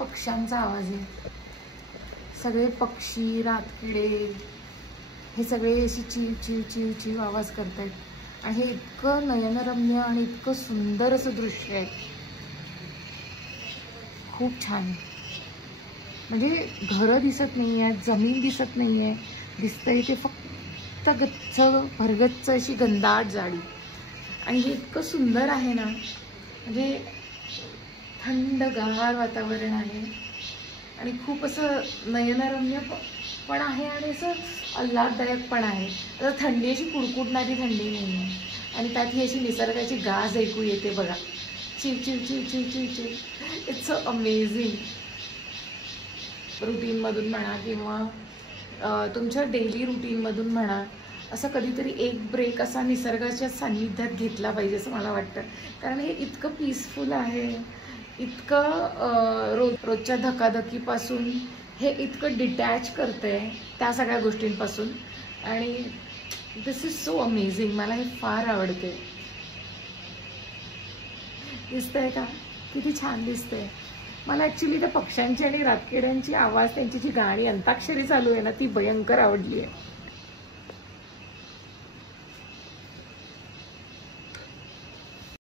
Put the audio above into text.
पक्ष्यांचा आवाज आहे. सगळे पक्षी, रातकिडे हे सगळे अशी चिव चिव चिव चिव आवाज करतायत आणि हे इतकं नयनरम्य आणि इतकं सुंदर असं दृश्य आहे. खूप छान. म्हणजे घरं दिसत नाही आहेत, जमीन दिसत नाही आहे, दिसतंय ते फक्त गच्च भरगच्च अशी घनदाट झाडी. आणि हे इतकं सुंदर आहे ना, म्हणजे थंडगार वातावरण आहे आणि खूप असं नयनरम्य पण आहे आणि असं आल्हाददायक पण आहे. आता थंडी अशी कुडकुडणारी थंडी नाही आहे आणि त्यात ही अशी निसर्गाची गाज ऐकू येते बघा. चिव चिव चिव चिव चिव चिव. It's so amazing. रुटीनमधून म्हणा किंवा तुमच्या डेली रुटीनमधून म्हणा, असं कधीतरी एक ब्रेक असा निसर्गाच्या सान्निध्यात घेतला पाहिजे असं मला वाटतं. कारण हे इतकं पीसफुल आहे, इतकं रोजच्या धकाधकीपासून हे इतकं डिटॅच करतंय त्या सगळ्या गोष्टींपासून. आणि दिस इज सो अमेझिंग. मला हे फार आवडते. दिसतंय का किती छान दिसतंय. मला ॲक्च्युली त्या पक्ष्यांची आणि रातकिड्यांची आवाज, त्यांची जी गाणी अंताक्षरी चालू आहे ना, ती भयंकर आवडली आहे.